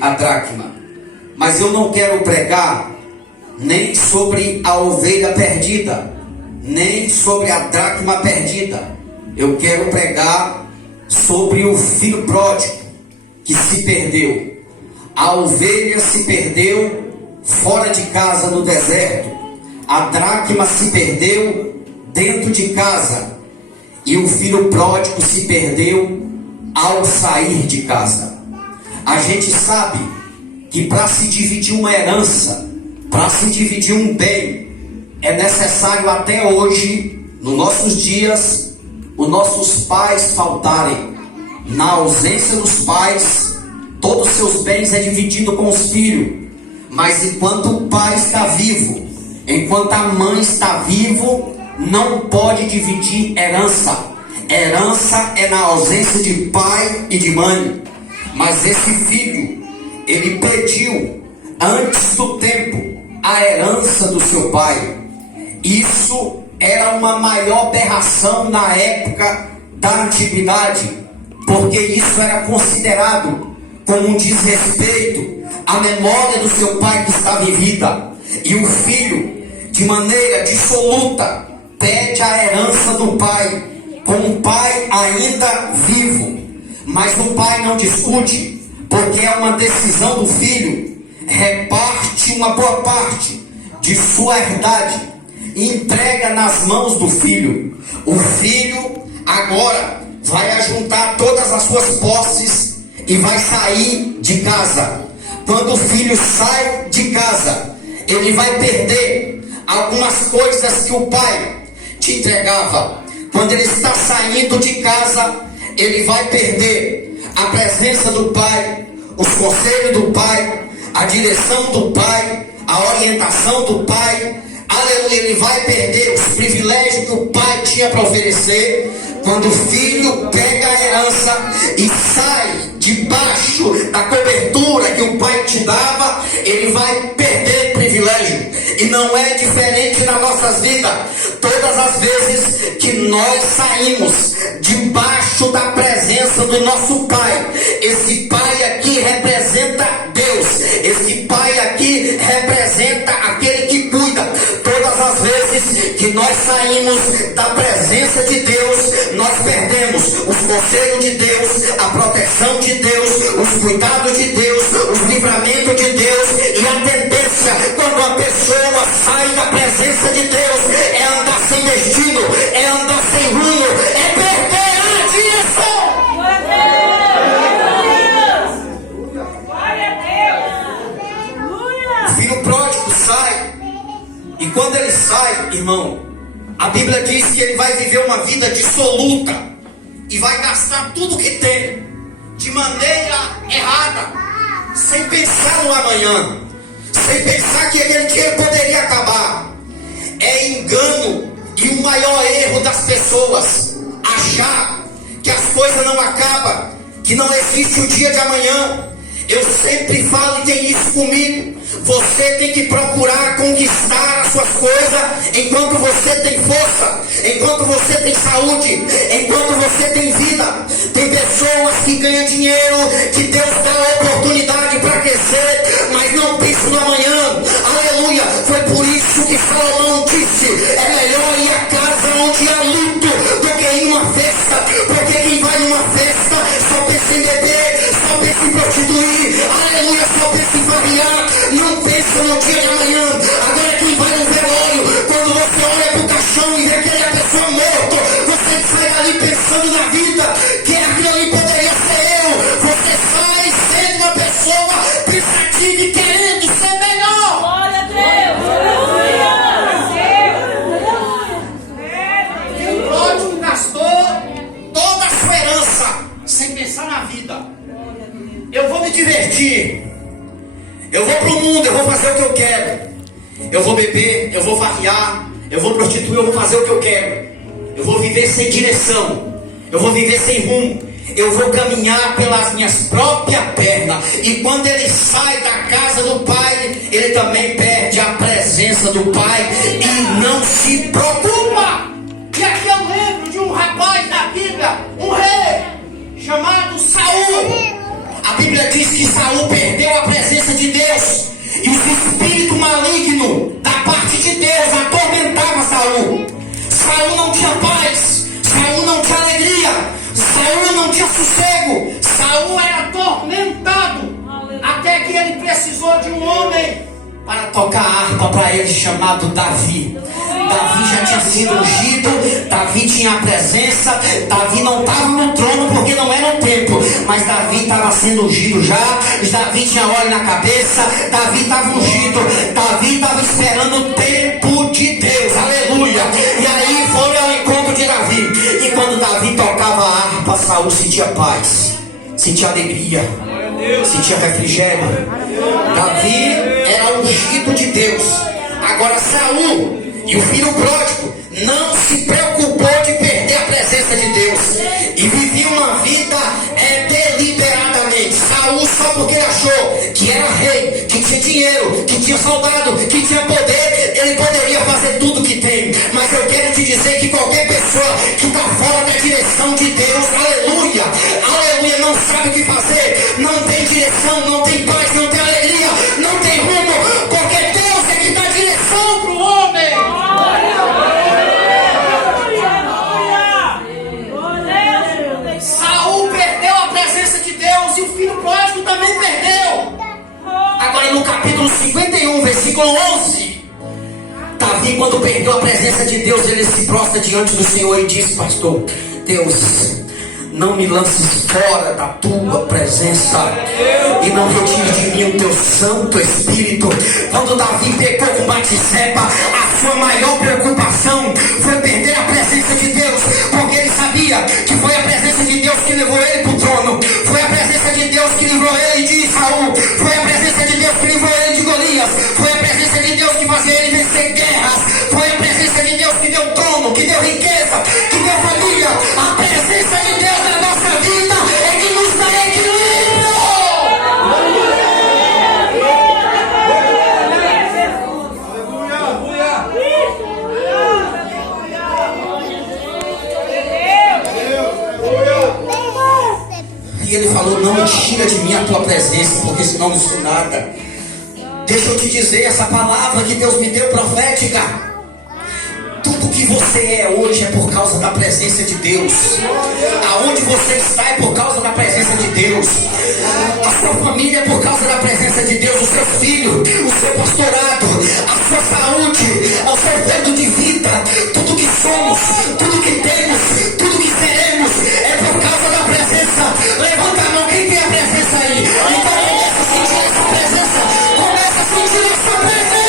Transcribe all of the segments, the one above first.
a dracma. Mas eu não quero pregar nem sobre a ovelha perdida, nem sobre a dracma perdida. Eu quero pregar sobre o filho pródigo que se perdeu. A ovelha se perdeu fora de casa no deserto. A dracma se perdeu dentro de casa. E o filho pródigo se perdeu ao sair de casa. A gente sabe que para se dividir uma herança, para se dividir um bem, é necessário até hoje, nos nossos dias, os nossos pais faltarem. Na ausência dos pais, todos os seus bens é dividido com os filhos. Mas enquanto o pai está vivo, enquanto a mãe está vivo, não pode dividir herança. Herança é na ausência de pai e de mãe. Mas esse filho, ele pediu antes do tempo a herança do seu pai. Isso era uma maior aberração na época da antiguidade, porque isso era considerado como um desrespeito à memória do seu pai que estava em vida. E o filho, de maneira dissoluta, pede a herança do pai, com o pai ainda vivo. Mas o pai não discute, porque é uma decisão do filho. Reparte uma boa parte de sua herdade e entrega nas mãos do filho. O filho agora vai ajuntar todas as suas posses e vai sair de casa. Quando o filho sai de casa, ele vai perder algumas coisas que o pai te entregava. Quando ele está saindo de casa, ele vai perder a presença do pai, os conselhos do pai, a direção do pai, a orientação do pai. Aleluia, ele vai perder os privilégios que o pai tinha para oferecer. Quando o filho pega a herança e sai debaixo da cobertura que o pai te dava, ele vai perder privilégio. E não é diferente nas nossas vidas. Todas as vezes que nós saímos debaixo da presença do nosso pai, esse pai aqui representa Deus, esse pai aqui representa aquele que cuida. Todas as vezes que nós saímos da presença de Deus, nós perdemos os conselhos de Deus, a proteção de Deus, os cuidados de Deus, os livramentos de Deus. E a tendência, quando a pessoa sai da presença de Deus, é andar sem destino, é andar sem rumo, é perder a direção. O filho pródigo sai, e quando ele sai, irmão, a Bíblia diz que ele vai viver uma vida dissoluta e vai gastar tudo que tem de maneira errada, sem pensar no amanhã, sem pensar que aquele dinheiro poderia acabar. É engano e o maior erro das pessoas achar que as coisas não acabam, que não existe o dia de amanhã. Eu sempre falo e tem isso comigo. Você tem que procurar conquistar as suas coisas enquanto você tem força, enquanto você tem saúde, enquanto você tem vida. Tem pessoas que ganham dinheiro, que Deus dá oportunidade para crescer, mas não pensam no amanhã. Aleluia! Foi por isso que Salomão disse: é melhor ir à casa onde há luto do que ir numa festa, porque quem vai numa festa só pensa em beber, só pensa em prostituir, aleluia, só pensa em variar, não pensa no dia de amanhã. Agora quem vai no velório, quando você olha pro caixão e vê que é a pessoa morta, você sai ali pensando na vida, que aquilo ali poderia ser eu. Você sai sendo uma pessoa pensativa e querendo ser melhor. Glória a Deus! E o pródigo gastou toda a sua herança sem pensar na vida. Eu vou me divertir, eu vou pro mundo, eu vou fazer o que eu quero, eu vou beber, eu vou variar, eu vou prostituir, eu vou fazer o que eu quero, eu vou viver sem direção, eu vou viver sem rumo, eu vou caminhar pelas minhas próprias pernas. E quando ele sai da casa do pai, ele também perde a presença do pai e não se preocupa. E aqui eu lembro de um rapaz da Bíblia, um rei chamado Saul. A Bíblia diz que Saul perdeu a presença de Deus. E o espírito maligno da parte de Deus atormentava Saul. Saul não tinha paz. Saul não tinha alegria. Saul não tinha sossego. Saul era atormentado. Até que ele precisou de um homem para tocar a harpa para ele, chamado Davi. Davi já tinha sido ungido, Davi tinha a presença, Davi não estava no trono porque não era o tempo, mas Davi estava sendo ungido já, Davi tinha óleo na cabeça, Davi estava ungido, Davi estava esperando o tempo de Deus, aleluia. E aí foi ao encontro de Davi, e quando Davi tocava a harpa, Saul sentia paz, sentia alegria, sentia refrigério. Davi era ungido de Deus. Agora Saul e o filho pródigo não se preocupou de perder a presença de Deus e vivia uma vida deliberadamente. Saul, só porque ele achou que era rei, que tinha dinheiro, que tinha soldado, que tinha poder, ele poderia fazer tudo que tem. Mas eu quero te dizer que qualquer pessoa que está fora da direção de Deus, aleluia, aleluia, não sabe o que fazer, não tem direção, não tem paz, não tem alegria, não tem rumo, porque Deus é que dá direção para o homem. Saul perdeu a presença de Deus e o filho pródigo também perdeu. Agora no capítulo 51, versículo 11, Davi, quando perdeu a presença de Deus, ele se prostra diante do Senhor e diz: pastor, Deus, não me lances fora da tua presença e não retire de mim o teu Santo Espírito. Quando Davi pecou com Batseba, a sua maior preocupação foi perder a presença de Deus, porque ele sabia que foi a presença de Deus que levou ele para o trono, foi a presença de Deus que livrou ele de Saul, foi a presença de Deus que livrou ele de Golias, foi a presença de Deus que fazia ele vencer guerras, foi a presença de Deus que deu trono, que deu riqueza, que deu família. A presença de Deus na nossa vida é que nos dá equilíbrio. E ele falou: não tira de mim a tua presença, porque senão não sou nada. Deixa eu te dizer essa palavra que Deus me deu profética. Tudo que você é hoje é por causa da presença de Deus. Aonde você está é por causa da presença de Deus. A sua família é por causa da presença de Deus. Os seus filhos, o seu pastorado, a sua saúde, o seu vento de vida, tudo que somos, tudo que temos, tudo que seremos é por causa da presença. Levanta a mão, quem tem a presença aí? Então começa a sentir essa presença. Começa a sentir essa presença.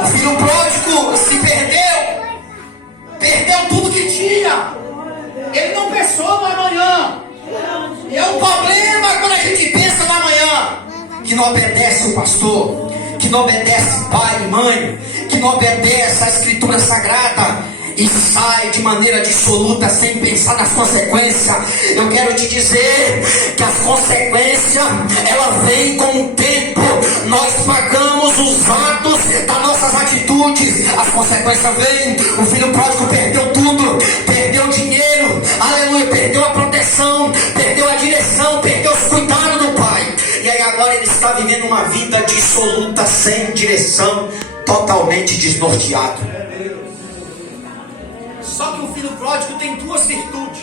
O filho pródigo se perdeu tudo que tinha. Ele não pensou no amanhã. E é um problema quando a gente pensa no amanhã, que não obedece o pastor, que não obedece pai e mãe, que não obedece a escritura sagrada e sai de maneira dissoluta sem pensar nas consequências. Eu quero te dizer que as consequências, ela vem com o tempo. Nós pagamos os atos das nossas atitudes. As consequências vêm. O filho pródigo perdeu tudo, perdeu o dinheiro, aleluia, perdeu a proteção, perdeu a direção, perdeu os cuidados do pai. E aí agora ele está vivendo uma vida dissoluta, sem direção, totalmente desnorteado. Só que o filho pródigo tem duas virtudes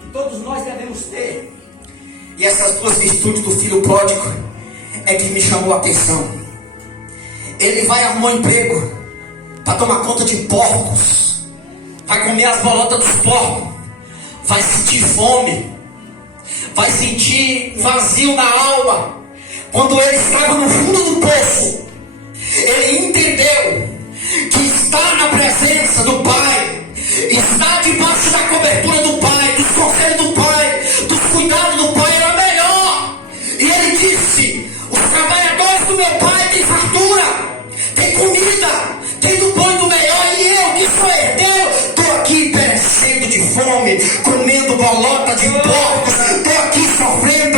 que todos nós devemos ter. E essas duas virtudes do filho pródigo é que me chamou a atenção. Ele vai arrumar um emprego para tomar conta de porcos, vai comer as bolotas dos porcos, vai sentir fome, vai sentir vazio na alma. Quando ele estava no fundo do poço, ele entendeu que estar na presença do Pai, estar debaixo da cobertura do Pai, dos conselhos do Pai, dos cuidados do Pai era melhor. E ele disse: os trabalhadores do meu Pai têm fartura, têm comida, têm do bom e do melhor, e eu que sou herdeiro, estou aqui perecendo de fome, comendo bolota de porcos, estou aqui sofrendo.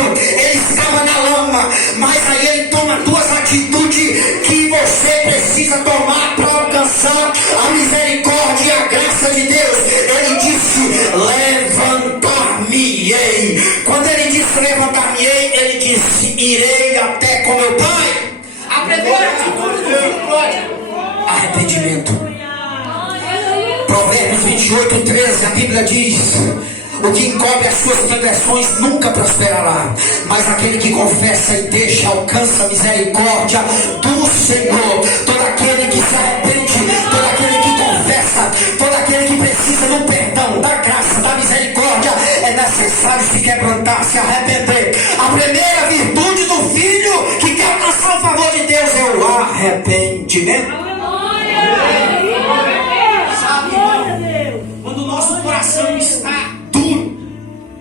levantar-me-ei, ele disse, irei até com meu pai. A primeira atitude do filho pródigo, arrependimento. Provérbios 28:13, a Bíblia diz: o que encobre as suas transgressões nunca prosperará, mas aquele que confessa e deixa alcança a misericórdia do Senhor. Todo aquele que se arrepende, todo aquele que confessa, todo aquele que precisa do perdão, da graça, da misericórdia, é necessário se quebrantar, se arrepender. A primeira virtude do filho que quer alcançar o favor de Deus é o arrependimento. Sabe, irmão, quando o nosso coração está duro,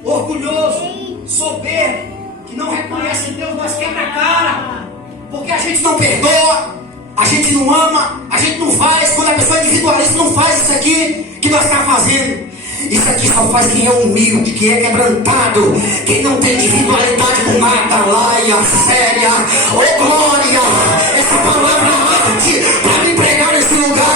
orgulhoso, soberbo, que não reconhece Deus, nós quebra a cara, porque a gente não perdoa, a gente não ama, a gente não faz. Quando a pessoa é individualista, não faz isso aqui que nós estamos fazendo. Isso aqui só faz quem é humilde, quem é quebrantado, quem não tem individualidade com nada. Laia, séria, oh glória, essa palavra arde.